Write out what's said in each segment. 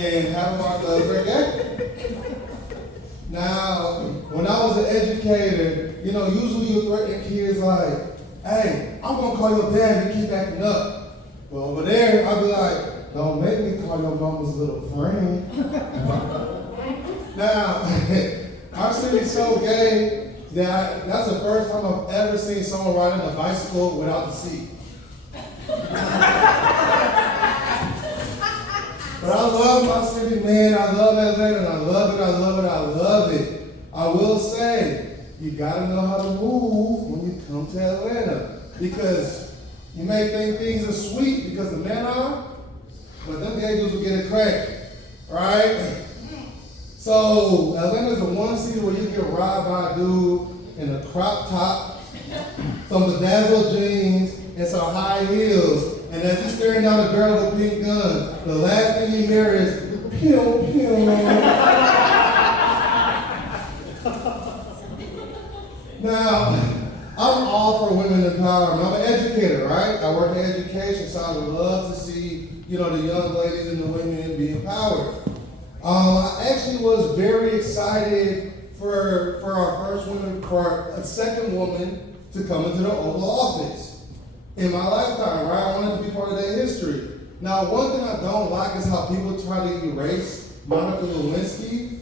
and have about a great day. Now, when I was an educator, usually you threaten kids like, hey, I'm gonna call your dad if you keep acting up. But over there, I'll be like, don't make me call your mama's little friend. Now, our city's so gay that that's the first time I've ever seen someone riding a bicycle without the seat. But I love my city, man. I love Atlanta, and I love it, I love it, I love it. I will say, you gotta know how to move when you come to Atlanta. Because you may think things are sweet because the men are, but them gay dudes will get it cracked, right? So Atlanta's the one city where you get robbed by a dude in a crop top, some bedazzled jeans, and some high heels. And as he's staring down a girl with a pink gun, the last thing you hear is, pew, pew. Now, I'm all for women empowerment. I'm an educator, right? I work in education, so I would love to see, the young ladies and the women be empowered. I actually was very excited for a second woman to come into the Oval Office in my lifetime, right? I wanted to be part of that history. Now, one thing I don't like is how people try to erase Monica Lewinsky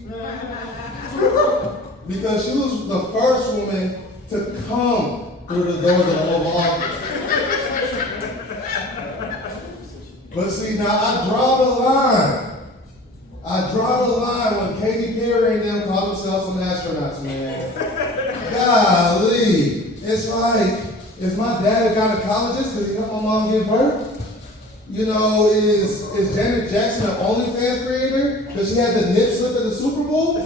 because she was the first woman to come through the doors of the Oval Office. But see, now I draw the line. I draw the line when Katy Perry and them call themselves some astronauts, man. Golly. It's like, is my dad a gynecologist because he helped my mom give birth? Is Janet Jackson an OnlyFans creator because she had the nip slip at the Super Bowl?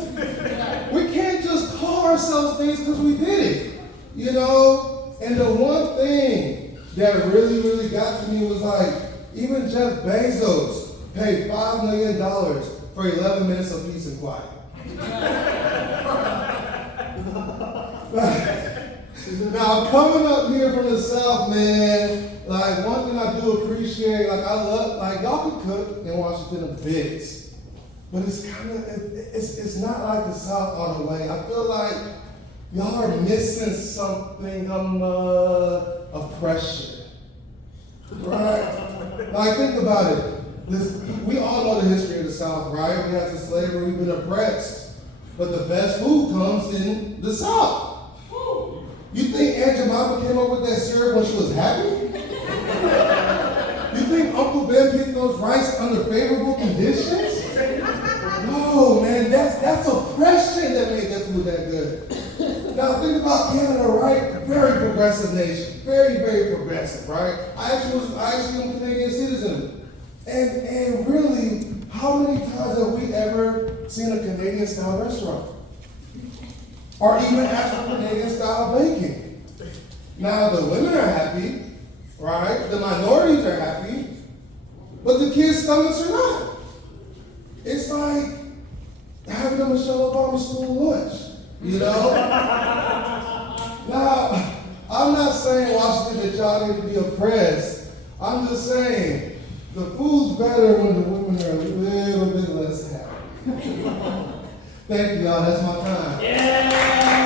We can't just call ourselves things because we did it, And the one thing that really, really got to me was like, even Jeff Bezos paid $5 million for 11 minutes of peace and quiet. Now, coming up here from the South, man, like one thing I do appreciate, I love, y'all can cook in Washington a bit, but it's it's not like the South all the way. I feel like y'all are missing something oppression, right? Think about it. We all know the history of the South, right? We had the slavery, we've been oppressed, but the best food comes in the South. You think Aunt Jemima came up with that syrup when she was happy? You think Uncle Ben picked those rice under favorable conditions? No, man, that's oppression that made that food that good. Now think about Canada, right? Very progressive nation, very, very progressive, right? I actually am a Canadian citizen, and really, how many times have we ever seen a Canadian-style restaurant? Or even Afro-Canadian style baking. Now the women are happy, right? The minorities are happy, but the kids' stomachs are not. It's like having a Michelle Obama school lunch, Now, I'm not saying Washington that y'all need to be oppressed. I'm just saying the food's better when the women are a little bit less happy. Thank you, y'all. That's my time. Yeah!